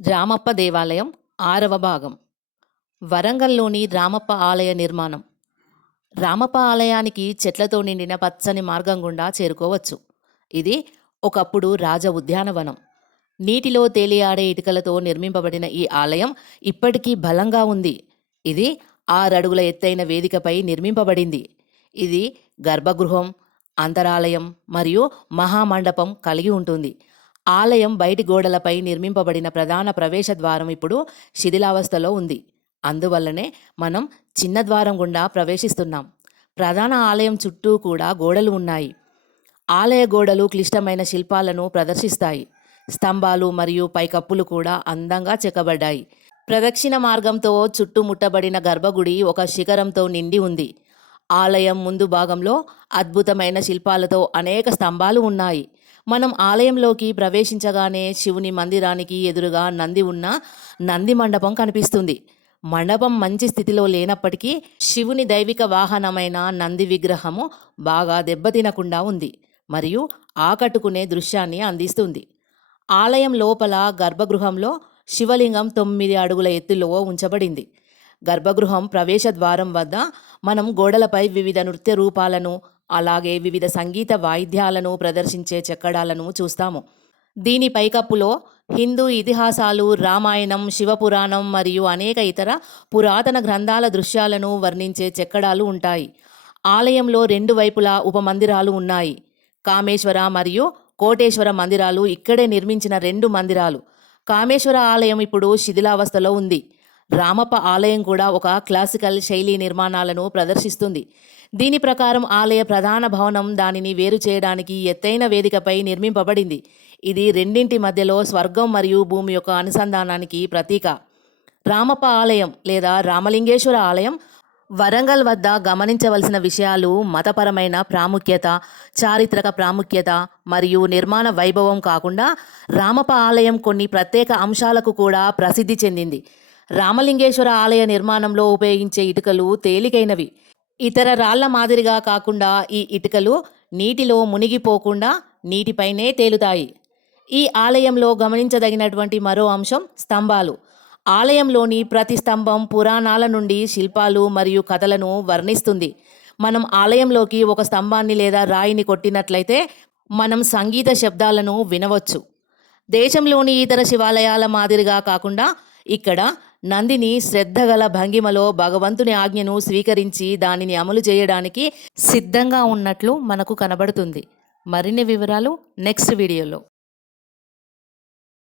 రామప్ప దేవాలయం ఆరవ భాగం. వరంగల్లోని రామప్ప ఆలయ నిర్మాణం. రామప్ప ఆలయానికి చెట్లతో నిండిన పచ్చని మార్గం గుండా చేరుకోవచ్చు. ఇది ఒకప్పుడు రాజ ఉద్యానవనం. నీటిలో తేలియాడే ఇటుకలతో నిర్మింపబడిన ఈ ఆలయం ఇప్పటికీ బలంగా ఉంది. ఇది ఆరడుగుల ఎత్తైన వేదికపై నిర్మింపబడింది. ఇది గర్భగృహం అంతరాలయం మరియు మహామండపం కలిగి ఉంటుంది. ఆలయం బయటి గోడలపై నిర్మింపబడిన ప్రధాన ప్రవేశ ద్వారం ఇప్పుడు శిథిలావస్థలో ఉంది. అందువల్లనే మనం చిన్న ద్వారం గుండా ప్రవేశిస్తున్నాం. ప్రధాన ఆలయం చుట్టూ కూడా గోడలు ఉన్నాయి. ఆలయ గోడలు క్లిష్టమైన శిల్పాలను ప్రదర్శిస్తాయి. స్తంభాలు మరియు పైకప్పులు కూడా అందంగా చెక్కబడ్డాయి. ప్రదక్షిణ మార్గంతో చుట్టుముట్టబడిన గర్భగుడి ఒక శిఖరంతో నిండి ఉంది. ఆలయం ముందు భాగంలో అద్భుతమైన శిల్పాలతో అనేక స్తంభాలు ఉన్నాయి. మనం ఆలయంలోకి ప్రవేశించగానే శివుని మందిరానికి ఎదురుగా నంది ఉన్న నంది మండపం కనిపిస్తుంది. మండపం మంచి స్థితిలో లేనప్పటికీ శివుని దైవిక వాహనమైన నంది విగ్రహము బాగా దెబ్బతినకుండా ఉంది మరియు ఆకట్టుకునే దృశ్యాన్ని అందిస్తుంది. ఆలయం లోపల గర్భగృహంలో శివలింగం తొమ్మిది అడుగుల ఎత్తులో ఉంచబడింది. గర్భగృహం ప్రవేశ ద్వారం వద్ద మనం గోడలపై వివిధ నృత్య రూపాలను అలాగే వివిధ సంగీత వాయిద్యాలను ప్రదర్శించే చెక్కడాలను చూస్తాము. దీని పైకప్పులో హిందూ ఇతిహాసాలు రామాయణం శివపురాణం మరియు అనేక ఇతర పురాతన గ్రంథాల దృశ్యాలను వర్ణించే చెక్కడాలు ఉంటాయి. ఆలయంలో రెండు వైపులా ఉపమందిరాలు ఉన్నాయి. కామేశ్వర మరియు కోటేశ్వర మందిరాలు ఇక్కడే నిర్మించిన రెండు మందిరాలు. కామేశ్వర ఆలయం ఇప్పుడు శిథిలావస్థలో ఉంది. రామప్ప ఆలయం కూడా ఒక క్లాసికల్ శైలి నిర్మాణాలను ప్రదర్శిస్తుంది. దీని ప్రకారం ఆలయ ప్రధాన భవనం దానిని వేరు చేయడానికి ఎత్తైన వేదికపై నిర్మింపబడింది. ఇది రెండింటి మధ్యలో స్వర్గం మరియు భూమి యొక్క అనుసంధానానికి ప్రతీక. రామప్ప ఆలయం లేదా రామలింగేశ్వర ఆలయం వరంగల్ వద్ద గమనించవలసిన విషయాలు మతపరమైన ప్రాముఖ్యత చారిత్రక ప్రాముఖ్యత మరియు నిర్మాణ వైభవం కాకుండా రామప్ప ఆలయం కొన్ని ప్రత్యేక అంశాలకు కూడా ప్రసిద్ధి చెందింది. రామలింగేశ్వర ఆలయ నిర్మాణంలో ఉపయోగించే ఇటుకలు తేలికైనవి. ఇతర రాళ్ళ మాదిరిగా కాకుండా ఈ ఇటుకలు నీటిలో మునిగిపోకుండా నీటిపైనే తేలుతాయి. ఈ ఆలయంలో గమనించదగినటువంటి మరో అంశం స్తంభాలు. ఆలయంలోని ప్రతి స్తంభం పురాణాల నుండి శిల్పాలు మరియు కథలను వర్ణిస్తుంది. మనం ఆలయంలోకి ఒక స్తంభాన్ని లేదా రాయిని కొట్టినట్లయితే మనం సంగీత శబ్దాలను వినవచ్చు. దేశంలోని ఇతర శివాలయాల మాదిరిగా కాకుండా ఇక్కడ నందిని శ్రద్ధగల భంగిమలో భగవంతుని ఆజ్ఞను స్వీకరించి దానిని అమలు చేయడానికి సిద్ధంగా ఉన్నట్లు మనకు కనబడుతుంది. మరిన్ని వివరాలు నెక్స్ట్ వీడియోలో